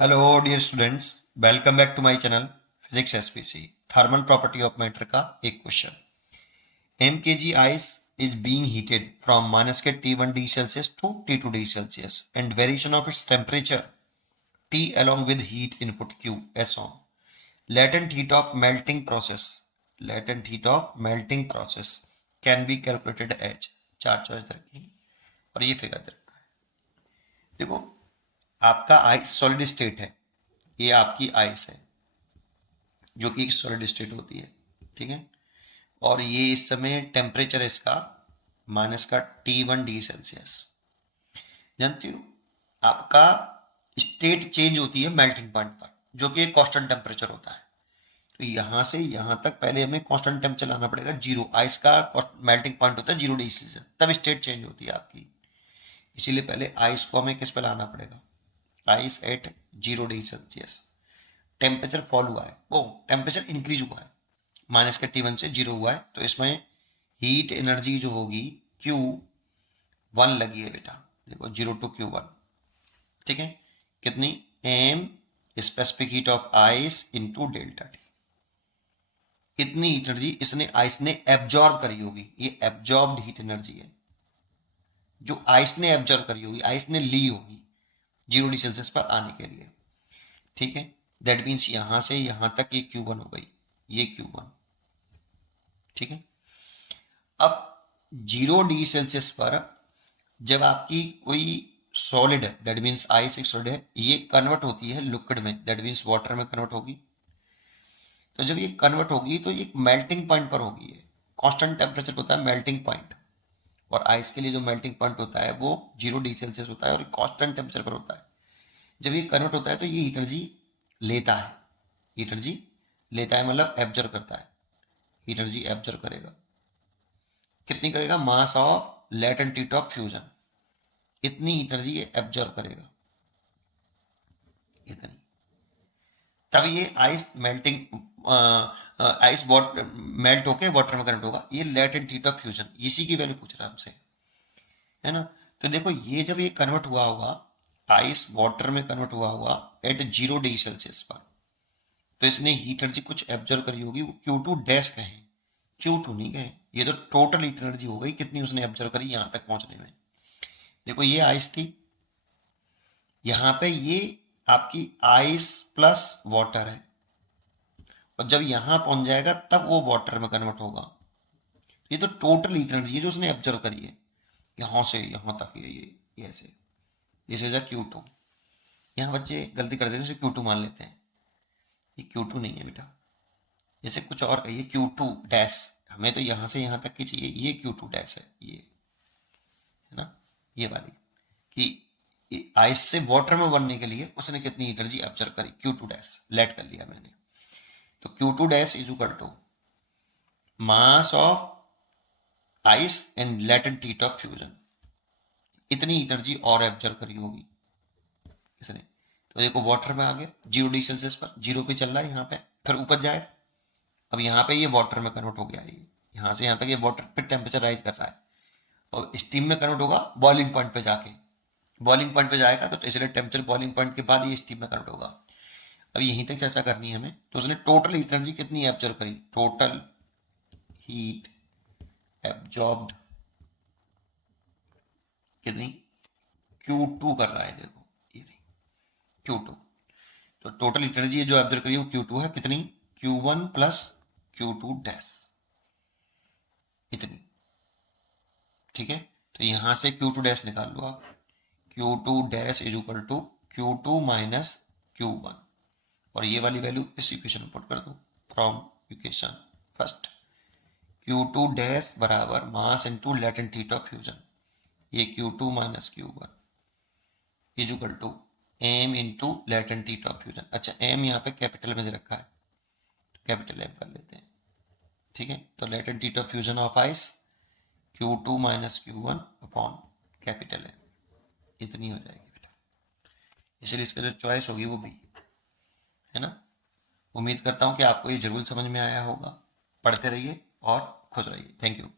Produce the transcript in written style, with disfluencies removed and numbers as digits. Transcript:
Hello dear students, welcome back to my channel physics SPC. Thermal property of matter का एक question. mkg ice is being heated from minus के T1 D Celsius to T2 D Celsius and variation of its temperature T along with heat input Q as on. Latent heat of melting process can be calculated as चार choice रखी और ये figure दे रखा है। देखो, आपका ice solid state है, ये आपकी आइस है जो कि एक सॉलिड स्टेट होती है, ठीक है। और ये इस समय टेम्परेचर है इसका माइनस का T1 D सेल्सियस। जानती हो, आपका स्टेट चेंज होती है मेल्टिंग पॉइंट पर, जो कि एक कांस्टेंट टेम्परेचर होता है। तो यहां से यहां तक पहले हमें कांस्टेंट टेम्परेचर लाना पड़ेगा जीरो। आइस का मेल्टिंग पॉइंट होता है 0 डिग्री सेल्सियस, तब स्टेट चेंज होती है आपकी। इसीलिए पहले आइस को हमें किस पे लाना पड़ेगा, ice eight 0 degree Celsius. Temperature fall हुआ है, वो टेम्परेचर इंक्रीज हुआ है, माइनस के T1 से 0 हुआ है, तो इसमें हीट एनर्जी जो होगी Q1 लगी है बेटा। देखो 0 to Q1, ठीक है। कितनी, m specific heat of ice into delta T. इतनी हीट एनर्जी इसने आइस ने एब्जॉर्ब करी होगी, ये एब्जॉर्ब्ड हीट एनर्जी है जो आइस ने एब्जॉर्ब करी होगी, आइस ने ली होगी 0 डिग्री सेल्सियस पर आने के लिए, ठीक है। दैट मीन्स यहां से यहां तक ये Q1 हो गई, ये Q1, ठीक है। अब 0 डिग्री सेल्सियस पर जब आपकी कोई सॉलिड है, दैट मीन्स आइस एक सॉलिड है, ये कन्वर्ट होती है लिक्विड में, दैट मीन्स वाटर में कन्वर्ट होगी। तो जब ये कन्वर्ट होगी तो ये मेल्टिंग पॉइंट पर होगी। ये कांस्टेंट टेम्परेचर होता है मेल्टिंग पॉइंट, और आइस के लिए जो मेल्टिंग पॉइंट होता है वो 0 डिग्री सेल्सियस होता है और कांस्टेंट टेम्परेचर पर होता है। जब ये कन्वर्ट होता है तो ये हीट एनर्जी लेता है, हीट एनर्जी लेता है मतलब एब्जॉर्व करता है, हीट एनर्जी एब्जॉर्व करेगा। कितनी करेगा, mass of latent heat of fusion, इतनी एनर्जी ये एब्जॉर्व करेगा, इतनी। तब ये आइस मेल्टिंग आइस मेल्ट होके वाटर में कन्वर्ट होगा, ये लेटेंट हीट ऑफ फ्यूजन, इसी की वैल्यू पूछ रहा है हमसे, है ना। तो देखो, ये जब ये कन्वर्ट हुआ होगा, आइस वाटर में कन्वर्ट हुआ होगा एट 0 डिग्री सेल्सियस पर, तो इसने हीट एनर्जी कुछ एब्जॉर्व करी होगी, वो Q2 डैश कहे, Q2 नहीं कहे। ये तो टोटल हीट एनर्जी हो गई, कितनी उसने एब्जॉर्व करी यहां तक पहुंचने में। देखो ये आइस थी, यहां पे ये आपकी आइस प्लस वाटर है, और जब यहां पहुंच जाएगा तब वो वाटर में कन्वर्ट होगा। ये तो टोटल हीट एनर्जी है जो उसने एब्जॉर्व करी है, यहां से यहां तक ये ऐसे। This is a Q2। यहाँ बच्चे गलती कर देते हैं, Q2 मान लेते हैं, ये Q2 नहीं है बेटा, जैसे कुछ और कहिए Q2 डैश। हमें तो यहां से यहां तक की चाहिए, ये Q2 डैश है, ये है ना, ये वाली। कि आइस से वाटर में बनने के लिए उसने कितनी एनर्जी एब्जॉर्व करी, Q2 डैश लेट कर लिया मैंने। तो Q2 dash is equal to mass of ice and latent heat of fusion, इतनी एनर्जी और एब्जॉर्व करी होगी इसने। तो देखो वाटर में आ गया 0 डिग्री सेल्सियस पर, 0 पे चल रहा है यहाँ पे, फिर ऊपर जाएगा। अब यहाँ पे ये वाटर में कन्वर्ट हो गया, ये यहाँ से यहाँ तक ये वाटर पे टेम्परेचर राइज कर रहा है, और स्टीम में कन्वर्ट होगा बॉइलिंग पॉइंट पे जाके। बॉइलिंग पॉइंट पे जाएगा तो इसलिए टेम्परेचर बॉइलिंग पॉइंट के बाद ये स्टीम में कन्वर्ट होगा। अब यहीं तक चर्चा करनी है हमें, तो उसने टोटल हीट एनर्जी कितनी एब्जॉर्व करी, टोटल हीट एब्जॉर्ब्ड कितनी, Q2 कर रहा है, देखो ये नहीं Q2। तो टोटल हीट एनर्जी जो एब्जॉर्व करी वो Q2 है, कितनी, Q1 प्लस Q2 डैश, इतनी, ठीक है। तो यहां से Q2 डैश निकाल लो आप, Q2 dash is equal to Q2 minus Q1, और ये वाली वैल्यू इस इक्वेशन में पुट कर दो from equation first. Q2 dash बराबर mass into latent heat of fusion, ये Q2 minus Q1 is equal to m into latent heat of fusion. अच्छा, m यहाँ पे कैपिटल में दे रखा है, तो कैपिटल m कर लेते हैं, ठीक है। तो latent heat of fusion of ice Q2 minus Q1 upon capital M, इतनी हो जाएगी बेटा। इसलिए इसका जो चॉइस होगी वो बी है ना। उम्मीद करता हूं कि आपको ये जरूर समझ में आया होगा। पढ़ते रहिए और खुश रहिए। Thank you.